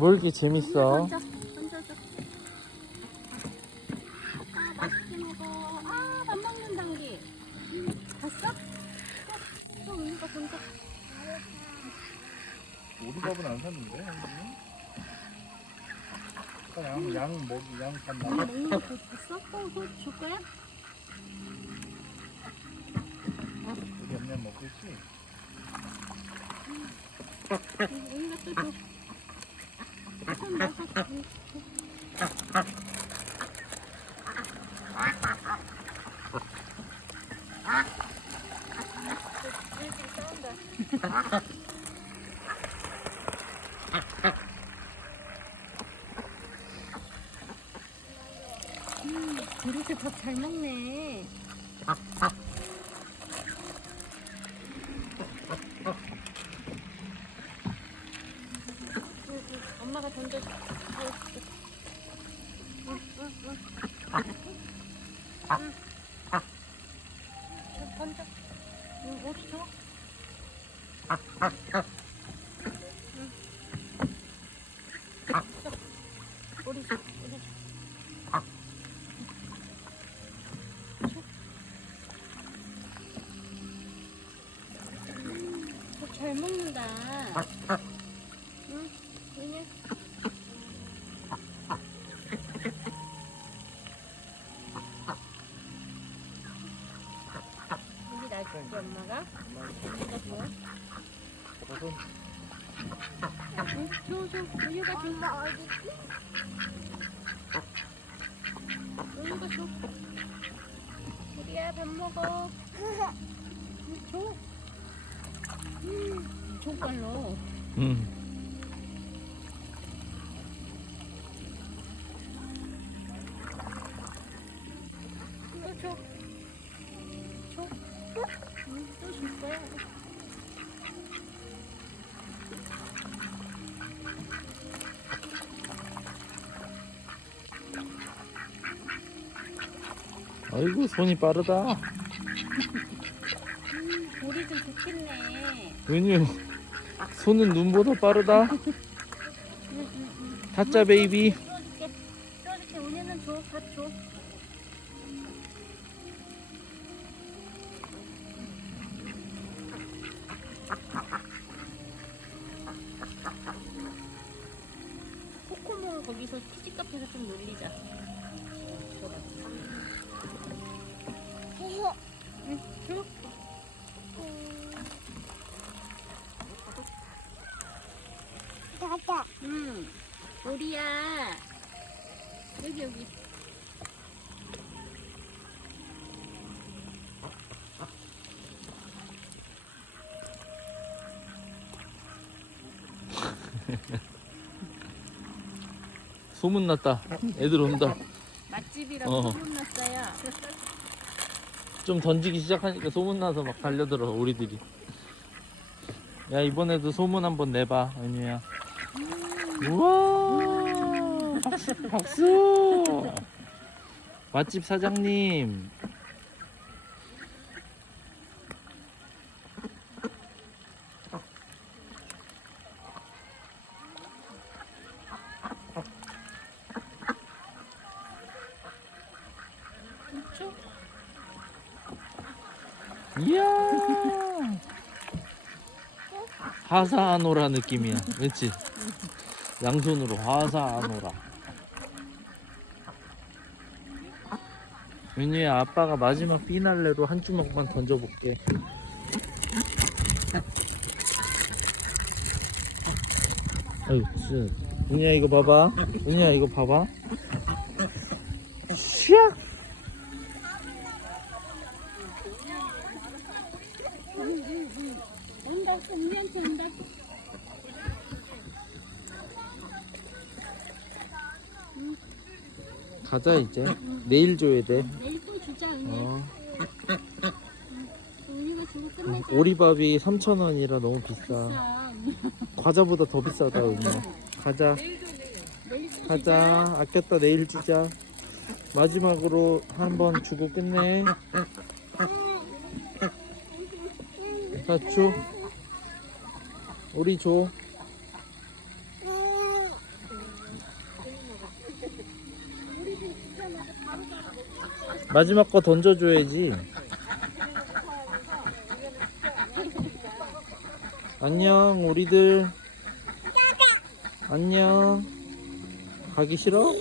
뭘 이렇게 재밌어? 던져, 던져줘. 아, 맛있게 먹어. 아, 밥 먹는 단계. 봤어? 또, 또 우리가 던져. 오리밥은 안 샀는데 양, 양 먹이 양밥 우리 나가 먹는 거 봤어? 또, 또줄 거야? 우리 엄마 먹고 있지? 우리가 또 줘. 음, 이렇게 밥 잘 먹네. 엄마가 던져줄게. 응, 응, 응. 응. 저 던져. 응, 어디 줘? 응. 잘 먹는다. 놔줄게 엄마가. 엄마가 줘. 그래서 응, 줘, 줘. 우유가 줘. 엄마 어디 우유가 줘. 우리야 밥 먹어. 응, 줘. 음, 족발로. 응. 아이고 손이 빠르다. 음, 우리도 좋겠네. 은유 손은 눈보다 빠르다. 응, 응, 응. 타짜 베이비. 떠줄게. 떠줄게. 우유는 줘. 밥 줘. 카페에서 좀 놀리자. 응, 줘. 응. 우리야. 여기 여기. 소문 났다. 애들 온다. 맛집이라고 어. 소문났어요. 좀 던지기 시작하니까 소문 나서 막 달려들어 우리들이. 야 이번에도 소문 한번 내봐 은유야. 우와 박수 박수. 맛집 사장님. 이야. 하사하노라 느낌이야. 그렇지? 양손으로 하사하노라. 윤희야 아빠가 마지막 피날레로 한 주먹만 던져볼게. 아유, 씨. 윤희야 이거 봐봐. 윤희야 이거 봐봐. 가자 이제. 내일 줘야 돼. 내일 또 주자. 은혜. 어. 우리가 주고 끝내자. 오리밥이 3,000원이라 너무 비싸. 과자보다 더 비싸다, 은희야. 가자. 내일 또 가자. 아꼈다 내일 주자. 마지막으로 한번 주고 끝내. 자, 줘. 우리 조. 마지막 거 던져줘야지. 안녕, 우리들. 안녕. 가기 싫어?